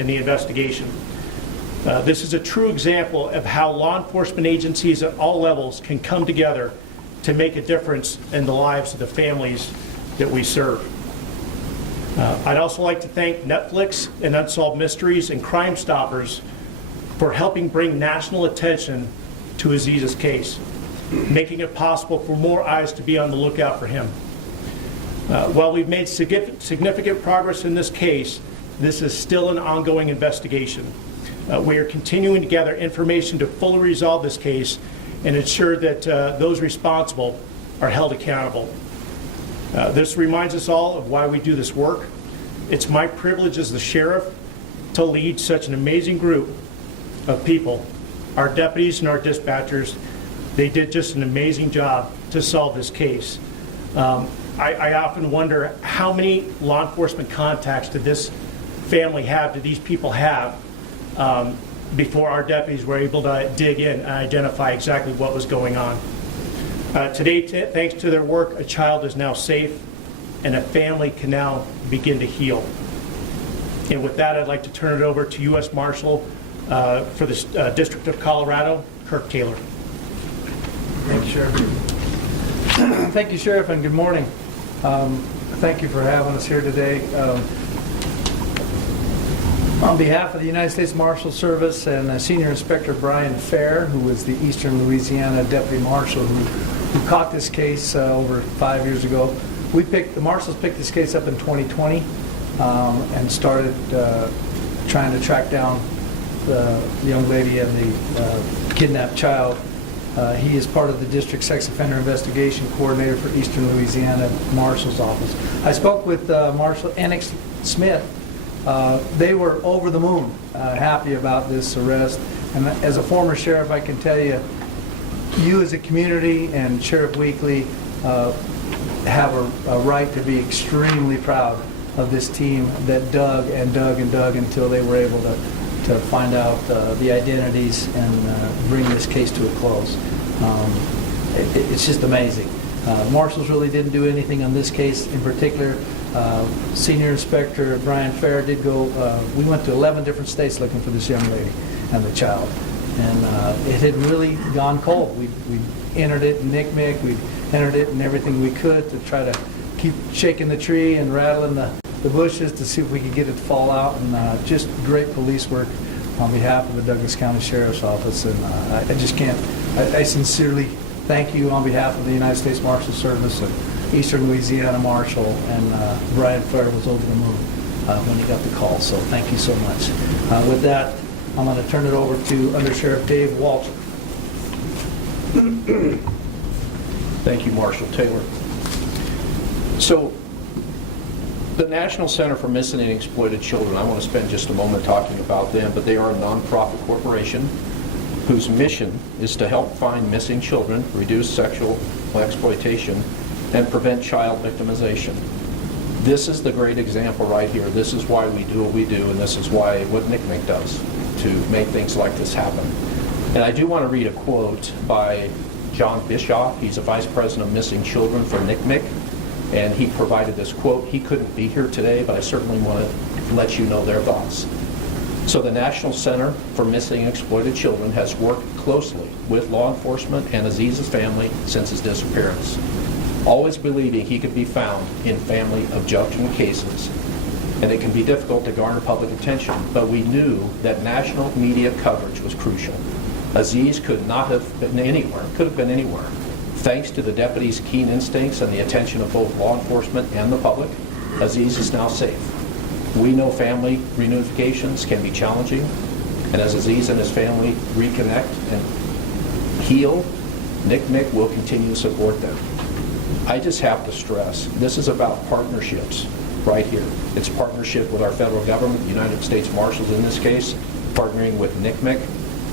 in the investigation. This is a true example of how law enforcement agencies at all levels can come together to make a difference in the lives of the families that we serve. I'd also like to thank Netflix and Unsolved Mysteries and Crime Stoppers for helping bring national attention to Aziz's case, making it possible for more eyes to be on the lookout for him. While we've made significant progress in this case, this is still an ongoing investigation. We are continuing to gather information to fully resolve this case and ensure that those responsible are held accountable. This reminds us all of why we do this work. It's my privilege as the sheriff to lead such an amazing group of people. Our deputies and our dispatchers, they did just an amazing job to solve this case. I often wonder how many law enforcement contacts did this family have, did these people have, before our deputies were able to dig in and identify exactly what was going on. Today, thanks to their work, a child is now safe and a family can now begin to heal. And with that, I'd like to turn it over to U.S. Marshal for the District of Colorado, Kirk Taylor. Thank you, Sheriff. Thank you, Sheriff, and good morning. Thank you for having us here today. On behalf of the United States Marshal Service and Senior Inspector Brian Fair, who was the Eastern Louisiana Deputy Marshal who caught this case over 5 years ago, the Marshals picked this case up in 2020 and started trying to track down the young lady and the kidnapped child. He is part of the District Sex Offender Investigation Coordinator for Eastern Louisiana Marshal's Office. I spoke with Marshal Annex Smith. They were over the moon happy about this arrest. And as a former sheriff, I can tell you, you as a community and Sheriff Weekly have a right to be extremely proud of this team that dug and dug and dug until they were able to find out the identities and bring this case to a close. It's just amazing. Marshals really didn't do anything on this case in particular. Senior Inspector Brian Fair did go, we went to 11 different states looking for this young lady and the child. And it had really gone cold. We entered it in NCMEC, we entered it in everything we could to try to keep shaking the tree and rattling the bushes to see if we could get it to fall out. And just great police work on behalf of the Douglas County Sheriff's Office. And I just can't, I sincerely thank you on behalf of the United States Marshal Service and Eastern Louisiana Marshal, and Brian Fair was over the moon when he got the call, so thank you so much. With that, I'm going to turn it over to Under Sheriff Dave Walter. Thank you, Marshal Taylor. So, the National Center for Missing and Exploited Children, I want to spend just a moment talking about them, but they are a nonprofit corporation whose mission is to help find missing children, reduce sexual exploitation, and prevent child victimization. This is the great example right here. This is why we do what we do, and this is why what NCMEC does to make things like this happen. And I do want to read a quote by John Bischoff. He's a Vice President of Missing Children for NCMEC, and he provided this quote. He couldn't be here today, but I certainly want to let you know their thoughts. So the National Center for Missing and Exploited Children has worked closely with law enforcement and Aziz's family since his disappearance, always believing he could be found in family abduction cases. And it can be difficult to garner public attention, but we knew that national media coverage was crucial. Aziz could not have been anywhere, could have been anywhere. Thanks to the deputies' keen instincts and the attention of both law enforcement and the public, Aziz is now safe. We know family reunifications can be challenging, and as Aziz and his family reconnect and heal, NCMEC will continue to support them. I just have to stress, this is about partnerships right here. It's partnership with our federal government, the United States Marshals in this case, partnering with NCMEC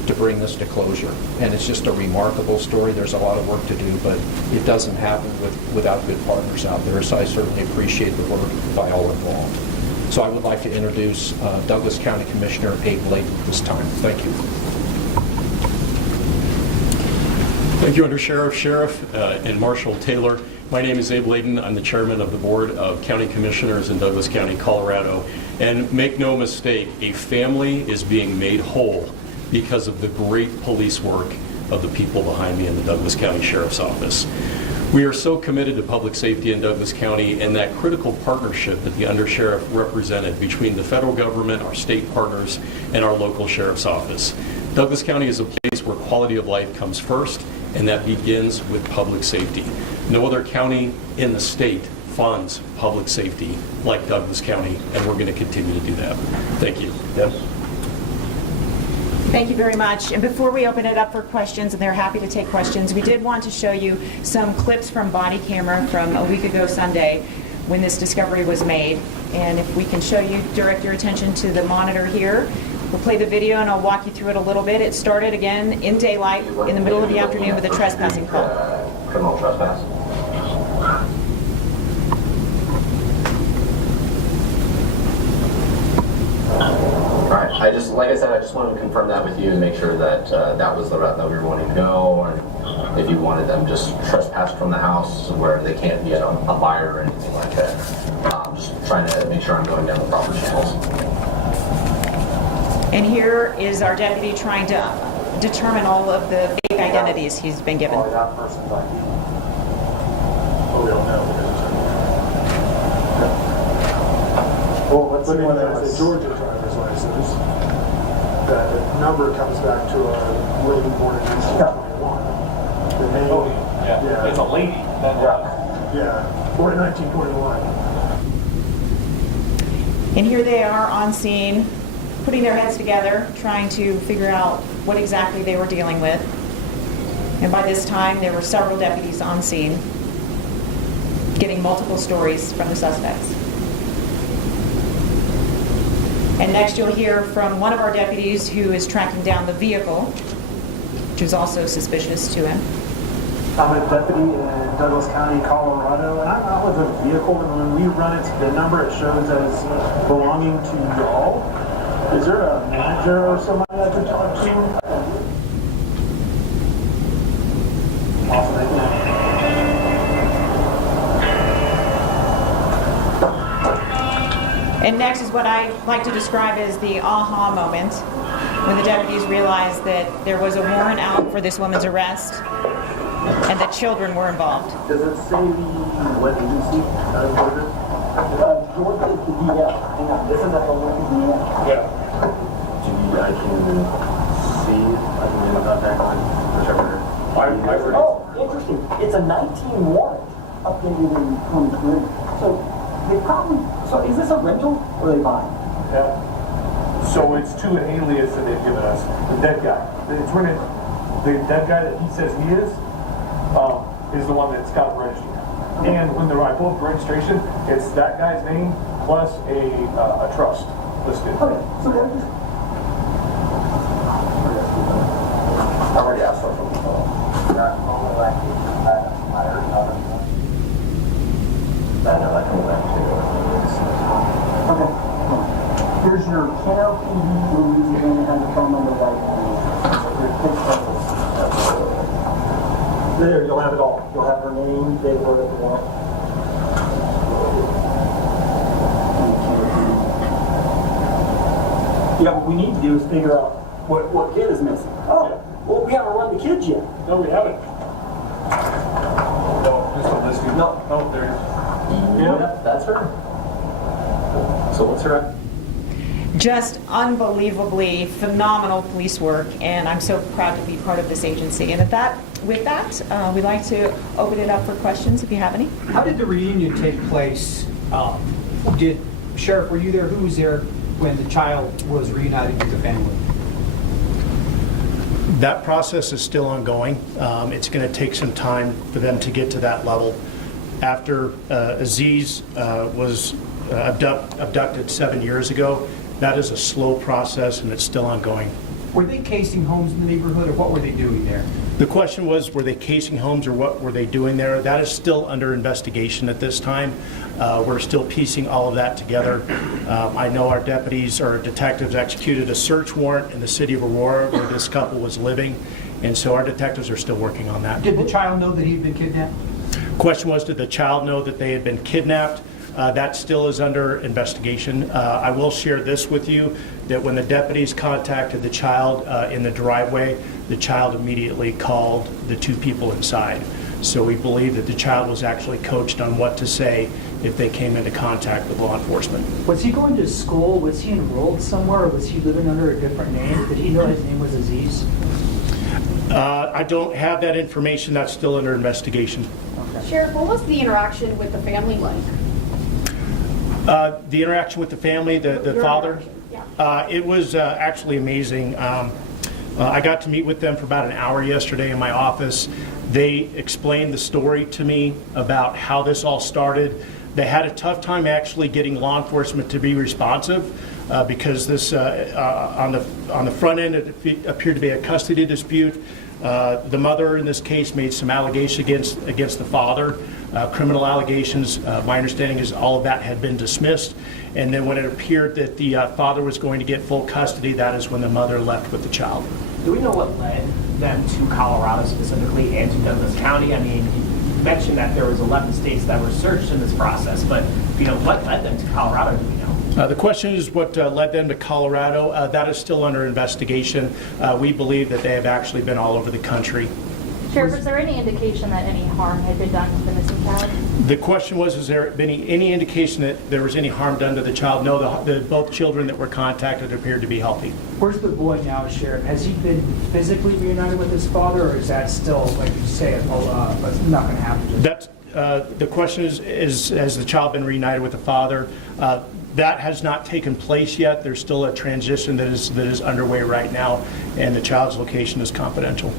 to bring this to closure. And it's just a remarkable story. There's a lot of work to do, but it doesn't happen without good partners out there. So I certainly appreciate the work by all involved. So I would like to introduce Douglas County Commissioner Abe Layton at this time. Thank you. Thank you, Under Sheriff, and Marshal Taylor. My name is Abe Layton. I'm the chairman of the Board of County Commissioners in Douglas County, Colorado. And make no mistake, a family is being made whole because of the great police work of the people behind me in the Douglas County Sheriff's Office. We are so committed to public safety in Douglas County, and that critical partnership that the undersheriff represented between the federal government, our state partners, and our local sheriff's office. Douglas County is a place where quality of life comes first, and that begins with public safety. No other county in the state funds public safety like Douglas County, and we're going to continue to do that. Thank you. Yes. Thank you very much. And before we open it up for questions, and they're happy to take questions, we did want to show you some clips from body camera from a week ago Sunday when this discovery was made. And if we can show you, direct your attention to the monitor here. We'll play the video and I'll walk you through it a little bit. It started again in daylight in the middle of the afternoon with a trespassing call. Criminal trespass. All right. Like I said, I just wanted to confirm that with you and make sure that that was the route that we were wanting to go, or if you wanted them just trespassed from the house where they can't be a buyer or anything like that. Just trying to make sure I'm going down the proper channels. And here is our deputy trying to determine all of the fake identities he's been given. That person's ID. Oh, we don't know. Well, let's see when there's a Georgia driver's license, that the number comes back to a lady born in 1921. The name, yeah. It's a lady. Yeah, born in 1921. And here they are on scene, putting their heads together, trying to figure out what exactly they were dealing with. And by this time, there were several deputies on scene, getting multiple stories from the suspects. And next you'll hear from one of our deputies who is tracking down the vehicle, which is also suspicious to him. I'm a deputy in Douglas County, Colorado, and I'm out with a vehicle, and when we run its VIN number, it shows as belonging to y'all. Is there a manager or somebody I could talk to? Awesome, thank you. And next is what I like to describe as the aha moment, when the deputies realized that there was a warrant out for this woman's arrest and that children were involved. Does it say what agency? Georgia, yeah. Hang on, this is at the local. Yeah. I can see, I can get my contact on whichever. Oh, interesting. It's a 19 warrant updated in 23. So they probably, so is this a rental or are they buying? Yeah. So it's to an alias that they've given us, the dead guy. It's when the dead guy that he says he is the one that's got it registered. And when I pull up the registration, it's that guy's name plus a trust listed. Okay, so they're just, I already asked her from the phone. okay. Here's your Kano PD, Louisiana, and the phone number right There, you'll have it all. You'll have her name, date of birth, if you want. Yeah, what we need to do is figure out what kid is missing. Oh, well, we haven't run the kids yet. No, we haven't. No, just a listing. No, there it is. Yeah, that's her. So what's her? Just unbelievably phenomenal police work, and I'm so proud to be part of this agency. And with that, we'd like to open it up for questions if you have any. How did the reunion take place? Sheriff, were you there? Who was there when the child was reunited with the family? That process is still ongoing. It's going to take some time for them to get to that level. After Aziz was abducted 7 years ago, that is a slow process and it's still ongoing. Were they casing homes in the neighborhood, or what were they doing there? The question was, were they casing homes or what were they doing there? That is still under investigation at this time. We're still piecing all of that together. I know our deputies or detectives executed a search warrant in the city of Aurora where this couple was living, and so our detectives are still working on that. Did the child know that he had been kidnapped? Question was, did the child know that they had been kidnapped? That still is under investigation. I will share this with you, that when the deputies contacted the child in the driveway, the child immediately called the two people inside. So we believe that the child was actually coached on what to say if they came into contact with law enforcement. Was he going to school? Was he enrolled somewhere? Or was he living under a different name? Did he know his name was Aziz? I don't have that information. That's still under investigation. Sheriff, what was the interaction with the family like? The interaction with the family, the Your father, interaction, yeah. it was actually amazing. I got to meet with them for about an hour yesterday in my office. They explained the story to me about how this all started. They had a tough time actually getting law enforcement to be responsive because this, on the front end, it appeared to be a custody dispute. The mother in this case made some allegations against the father, criminal allegations. My understanding is all of that had been dismissed. And then when it appeared that the father was going to get full custody, that is when the mother left with the child. Do we know what led them to Colorado specifically and to Douglas County? I mean, you mentioned that there was 11 states that were searched in this process, but what led them to Colorado, do we know? The question is what led them to Colorado. That is still under investigation. We believe that they have actually been all over the country. Sheriff, is there any indication that any harm had been done to the missing child? The question was, has there been any indication that there was any harm done to the child? No, both children that were contacted appeared to be healthy. Where's the boy now, Sheriff? Has he been physically reunited with his father, or is that still, like you say, not going to happen? That's, the question is, has the child been reunited with the father? That has not taken place yet. There's still a transition that is underway right now, and the child's location is confidential.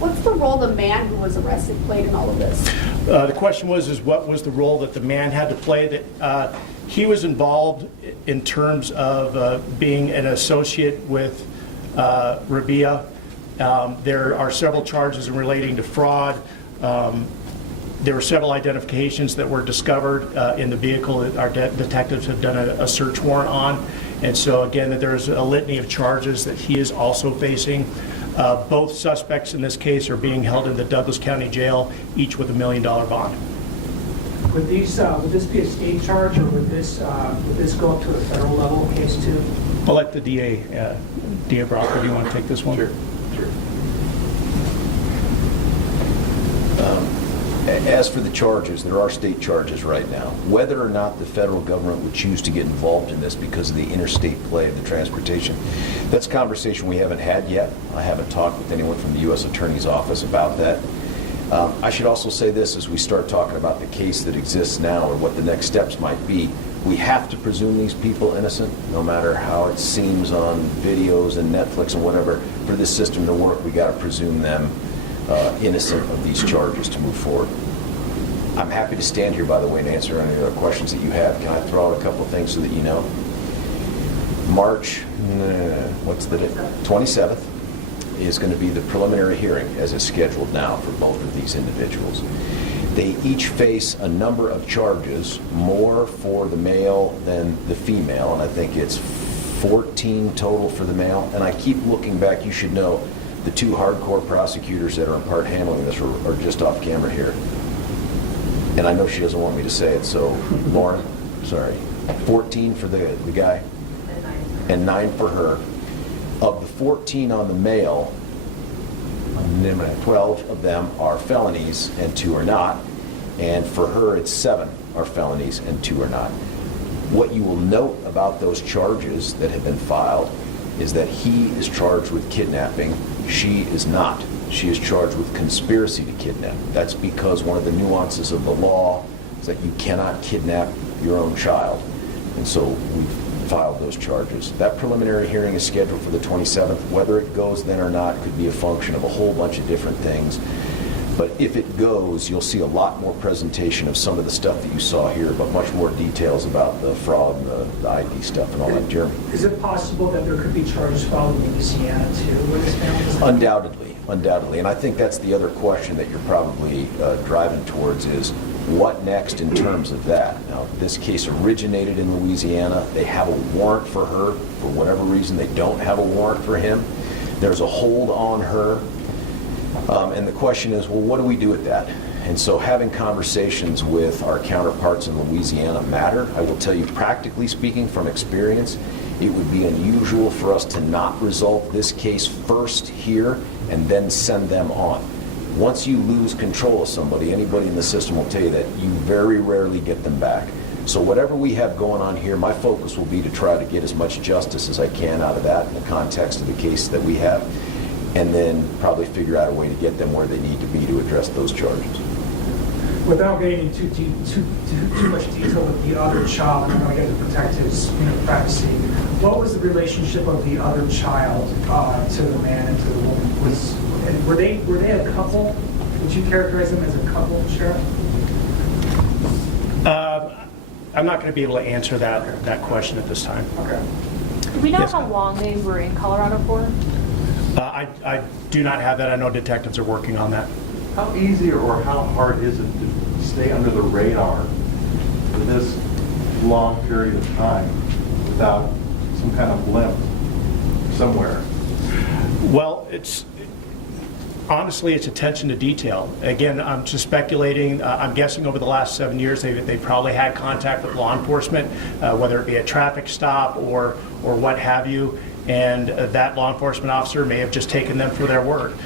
What's the role the man who was arrested played in all of this? The question was what was the role that the man had to play? That he was involved in terms of being an associate with Rabia. There are several charges relating to fraud. There were several identifications that were discovered in the vehicle that our detectives have done a search warrant on. And so again, that there's a litany of charges that he is also facing. Both suspects in this case are being held in the Douglas County Jail, each with $1 million bond. Would this be a state charge, or would this go up to a federal level case too? I'll let the DA, DA Brocker, do you want to take this one? Sure. As for the charges, there are state charges right now. Whether or not the federal government would choose to get involved in this because of the interstate play of the transportation, that's a conversation we haven't had yet. I haven't talked with anyone from the U.S. Attorney's Office about that. I should also say this as we start talking about the case that exists now or what the next steps might be. We have to presume these people innocent, no matter how it seems on videos and Netflix and whatever. For this system to work, we got to presume them innocent of these charges to move forward. I'm happy to stand here, by the way, and answer any other questions that you have. Can I throw out a couple of things so that you know? March, what's the date? 27th is going to be the preliminary hearing as is scheduled now for both of these individuals. They each face a number of charges, more for the male than the female, and I think it's 14 total for the male. And I keep looking back. You should know the two hardcore prosecutors that are in part handling this are just off camera here. And I know she doesn't want me to say it, so Lauren, sorry. 14 for the guy and 9 for her. Of the 14 on the male, 12 of them are felonies and 2 are not. And for her, it's 7 are felonies and 2 are not. What you will note about those charges that have been filed is that he is charged with kidnapping. She is not. She is charged with conspiracy to kidnap. That's because one of the nuances of the law is that you cannot kidnap your own child. And so we filed those charges. That preliminary hearing is scheduled for the 27th. Whether it goes then or not could be a function of a whole bunch of different things. But if it goes, you'll see a lot more presentation of some of the stuff that you saw here, but much more details about the fraud and the ID stuff and all that. Jeremy? Is it possible that there could be charges filed in Louisiana too with this family? Undoubtedly. And I think that's the other question that you're probably driving towards is what next in terms of that? Now, this case originated in Louisiana. They have a warrant for her. For whatever reason, they don't have a warrant for him. There's a hold on her. And the question is, well, what do we do with that? And so having conversations with our counterparts in Louisiana matter. I will tell you, practically speaking, from experience, it would be unusual for us to not resolve this case first here and then send them on. Once you lose control of somebody, anybody in the system will tell you that you very rarely get them back. So whatever we have going on here, my focus will be to try to get as much justice as I can out of that in the context of the case that we have, and then probably figure out a way to get them where they need to be to address those charges. Without getting into too much detail with the other child, I'm going to get the protectives, privacy. What was the relationship of the other child to the man and to the woman? Were they a couple? Would you characterize them as a couple, Sheriff? I'm not going to be able to answer that question at this time. Okay. Do we know Yes, how ma'am. long they were in Colorado for? I do not have that. I know detectives are working on that. How easy or how hard is it to stay under the radar for this long period of time without some kind of limp somewhere? Well, honestly, it's attention to detail. Again, I'm just speculating. I'm guessing over the last 7 years, they probably had contact with law enforcement, whether it be a traffic stop or what have you, and that law enforcement officer may have just taken them for their word.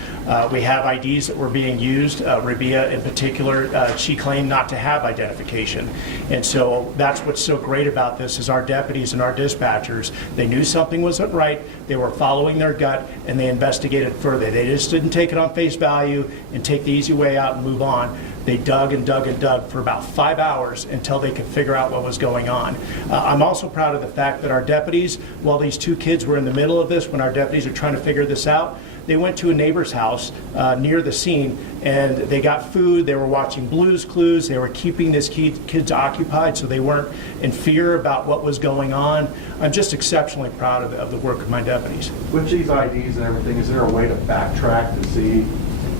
We have IDs that were being used. Rabia, in particular, she claimed not to have identification. And so that's what's so great about this is our deputies and our dispatchers, they knew something wasn't right, they were following their gut, and they investigated further. They just didn't take it on face value and take the easy way out and move on. They dug and dug and dug for about 5 hours until they could figure out what was going on. I'm also proud of the fact that our deputies, while these two kids were in the middle of this, when our deputies are trying to figure this out, they went to a neighbor's house near the scene and they got food, they were watching Blue's Clues, they were keeping these kids occupied so they weren't in fear about what was going on. I'm just exceptionally proud of the work of my deputies. With these IDs and everything, is there a way to backtrack to see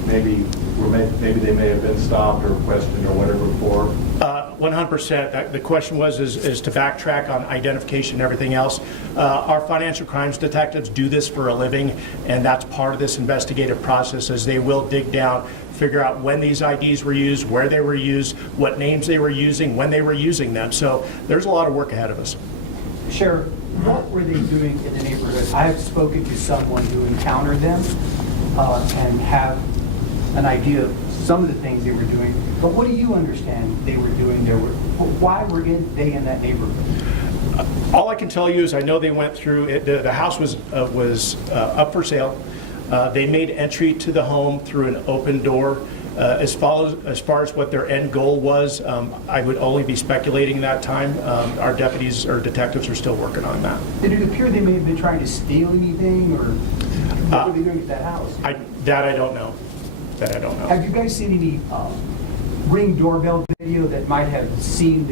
maybe they may have been stopped or questioned or whatever before? 100%. The question was is to backtrack on identification and everything else. Our financial crimes detectives do this for a living, and that's part of this investigative process as they will dig down, figure out when these IDs were used, where they were used, what names they were using, when they were using them. So there's a lot of work ahead of us. Sheriff, what were they doing in the neighborhood? I have spoken to someone who encountered them and have an idea of some of the things they were doing, but what do you understand they were doing there? Why were they in that neighborhood? All I can tell you is I know they went through it. The house was up for sale. They made entry to the home through an open door. As far as what their end goal was, I would only be speculating that time. Our deputies or detectives are still working on that. Did it appear they may have been trying to steal anything, or what were they doing at that house? I don't know. That I don't know. Have you guys seen any Ring doorbell video that might have seen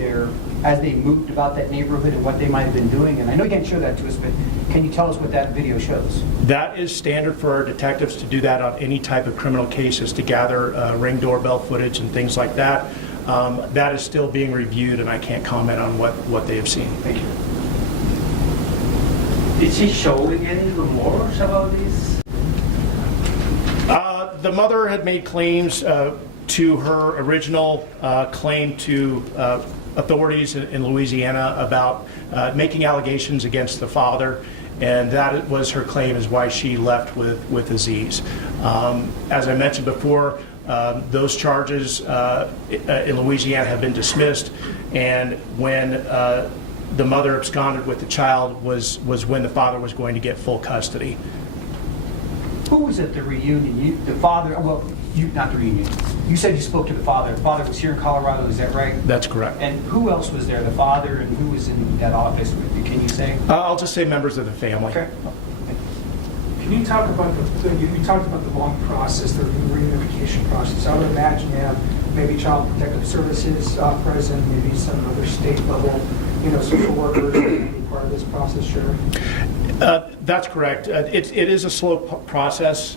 as they moved about that neighborhood and what they might have been doing? And I know you can't show that to us, but can you tell us what that video shows? That is standard for our detectives to do that on any type of criminal cases, to gather Ring doorbell footage and things like that. That is still being reviewed, and I can't comment on what they have seen. Thank you. Did she show any remorse about this? The mother had made claims to her original claim to authorities in Louisiana about making allegations against the father, and that was her claim is why she left with Aziz. As I mentioned before, those charges in Louisiana have been dismissed, and when the mother absconded with the child was when the father was going to get full custody. Who was at the reunion? The father, not the reunion. You said you spoke to the father. The father was here in Colorado, is that right? That's correct. And who else was there? The father, and who was in that office with you? Can you say? I'll just say members of the family. Okay. Can you talk about you talked about the long process, the reunification process. I would imagine you have maybe Child Protective Services present, maybe some other state level, social workers be part of this process, Sheriff? That's correct. It is a slow process.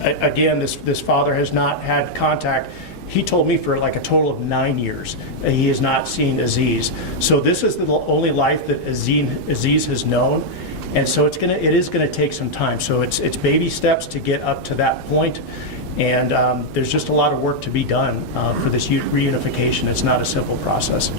Again, this father has not had contact. He told me for like a total of 9 years he has not seen Aziz. So this is the only life that Aziz has known, and so it is gonna take some time. So it's baby steps to get up to that point. And there's just a lot of work to be done for this reunification. It's not a simple process.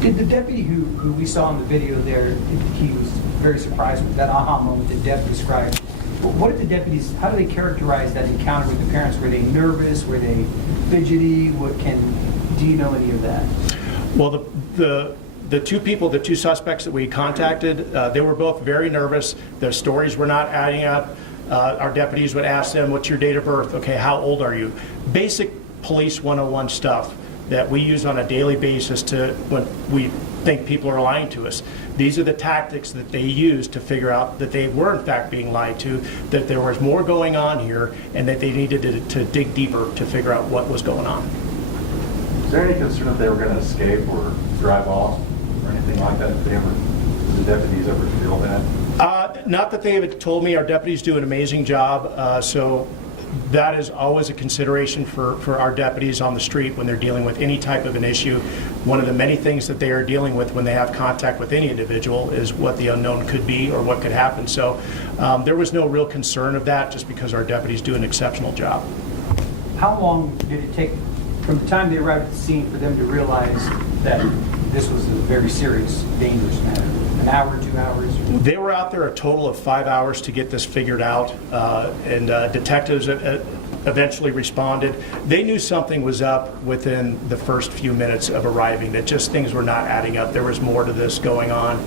Did the deputy who we saw in the video there, he was very surprised with that aha moment that Deb described. What did the deputies, how do they characterize that encounter with the parents? Were they nervous? Were they fidgety? Do you know any of that? Well, the two suspects that we contacted, they were both very nervous. Their stories were not adding up. Our deputies would ask them, what's your date of birth? Okay, how old are you? Basic police 101 stuff that we use on a daily basis to when we think people are lying to us. These are the tactics that they use to figure out that they were in fact being lied to, that there was more going on here, and that they needed to dig deeper to figure out what was going on. Is there any concern that they were going to escape or drive off or anything like that? Did the deputies ever feel that? Not that they have told me. Our deputies do an amazing job, so that is always a consideration for our deputies on the street when they're dealing with any type of an issue. One of the many things that they are dealing with when they have contact with any individual is what the unknown could be or what could happen. So there was no real concern of that, just because our deputies do an exceptional job. How long did it take from the time they arrived at the scene for them to realize that this was a very serious, dangerous matter? An hour, 2 hours? They were out there a total of 5 hours to get this figured out, and detectives eventually responded. They knew something was up within the first few minutes of arriving, that just things were not adding up. There was more to this going on.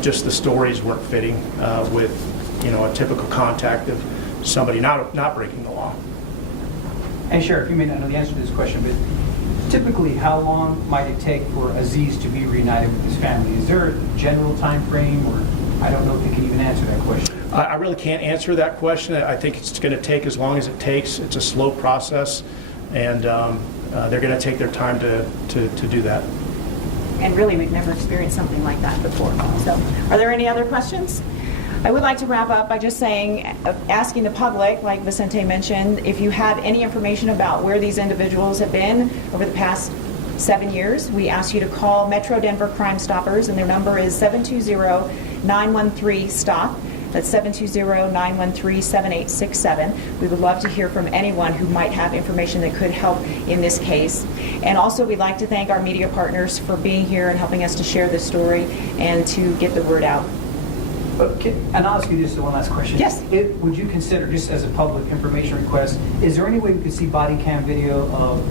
Just the stories weren't fitting with, a typical contact of somebody not breaking the law. And Sheriff, you may not know the answer to this question, but typically how long might it take for Aziz to be reunited with his family? Is there a general time frame, or I don't know if you can even answer that question? I really can't answer that question. I think it's going to take as long as it takes. It's a slow process, and they're going to take their time to do that. And really, we've never experienced something like that before. So, are there any other questions? I would like to wrap up by just asking the public, like Vicente mentioned, if you have any information about where these individuals have been over the past 7 years, we ask you to call Metro Denver Crime Stoppers, and their number is 720-913-STOP. That's 720-913-7867. We would love to hear from anyone who might have information that could help in this case. And also, we'd like to thank our media partners for being here and helping us to share this story and to get the word out. And I'll ask you just one last question. Yes. Would you consider, just as a public information request, is there any way we could see body cam video of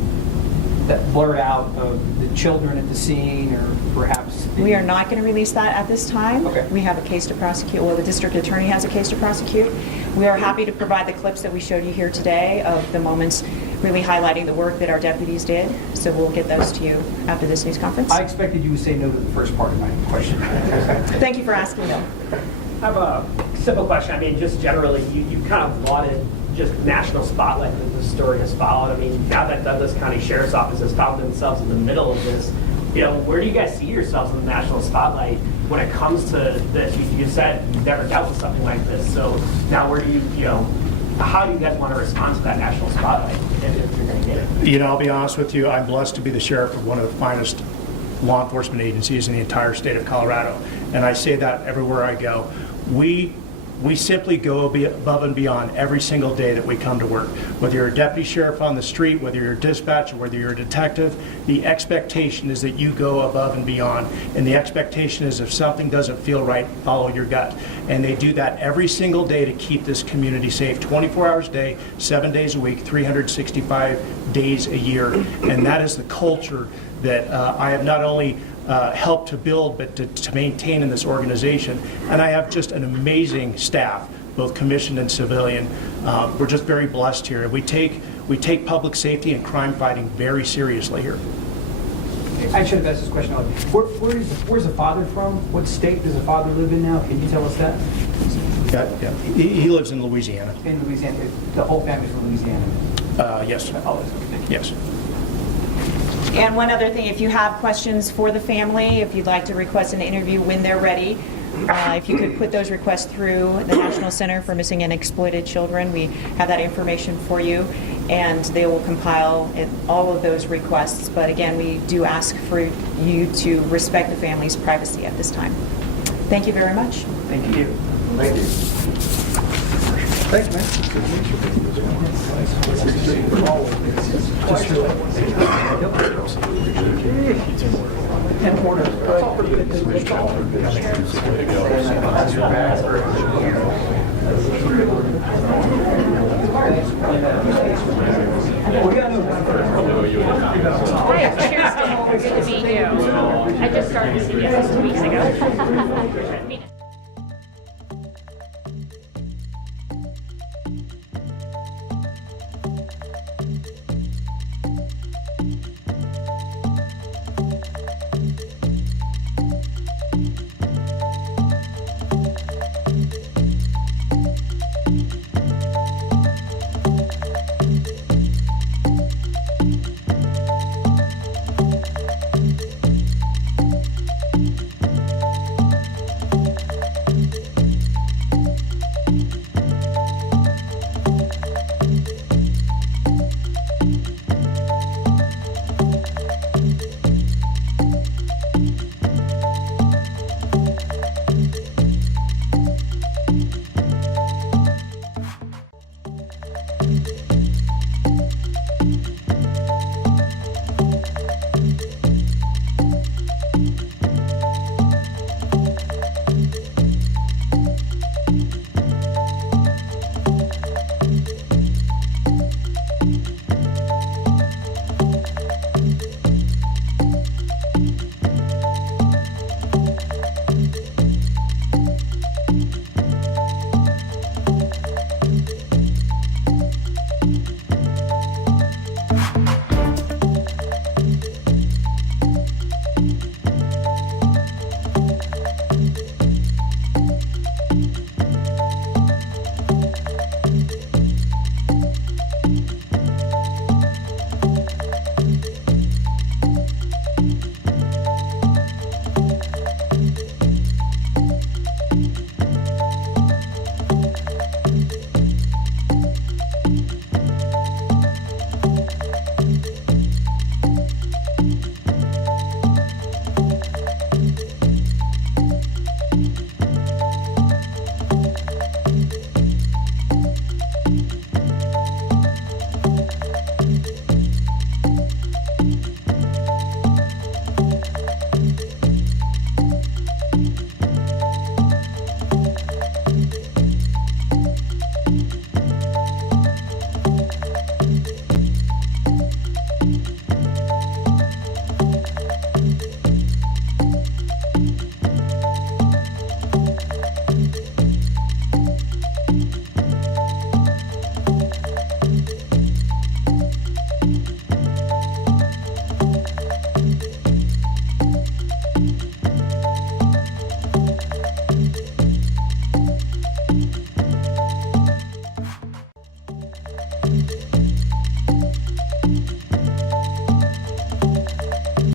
that blurred out of the children at the scene, or perhaps? We are not going to release that at this time. Okay. We have a case to prosecute. Well, the district attorney has a case to prosecute. We are happy to provide the clips that we showed you here today of the moments really highlighting the work that our deputies did. So we'll get those to you after this news conference. I expected you would say no to the first part of my question. Thank you for asking, though. I have a simple question. I mean, just generally, you kind of wanted just national spotlight that this story has followed. I mean, now that Douglas County Sheriff's Office has found themselves in the middle of this, where do you guys see yourselves in the national spotlight when it comes to this? You said you've never dealt with something like this, so now where do how do you guys want to respond to that national spotlight if you're going to get it? I'll be honest with you, I'm blessed to be the sheriff of one of the finest law enforcement agencies in the entire state of Colorado, and I say that everywhere I go. We simply go above and beyond every single day that we come to work. Whether you're a deputy sheriff on the street, whether you're a dispatcher, whether you're a detective, the expectation is that you go above and beyond. And the expectation is if something doesn't feel right, follow your gut. And they do that every single day to keep this community safe, 24 hours a day, 7 days a week, 365 days a year. And that is the culture that I have not only help to build, but to maintain in this organization. And I have just an amazing staff, both commissioned and civilian. We're just very blessed here. We take public safety and crime fighting very seriously here. I should have asked this question earlier. Where's the father from? What state does the father live in now? Can you tell us that? Yeah. He lives in Louisiana. In Louisiana. The whole family's from Louisiana? Yes. Yes. And one other thing, if you have questions for the family, if you'd like to request an interview when they're ready, if you could put those requests through the National Center for Missing and Exploited Children, we have that information for you, and they will compile all of those requests. But again, we do ask for you to respect the family's privacy at this time. Thank you very much. Thank you. Thank you. Thank you, man. In order.